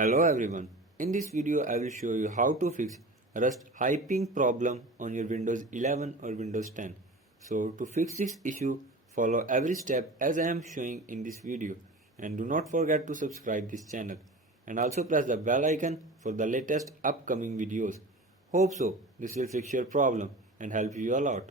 Hello everyone. In this video I will show you how to fix Rust high ping problem on your Windows 11 or Windows 10. So to fix this issue, follow every step as I am showing in this video, and do not forget to subscribe this channel and also press the bell icon for the latest upcoming videos. Hope so this will fix your problem and help you a lot.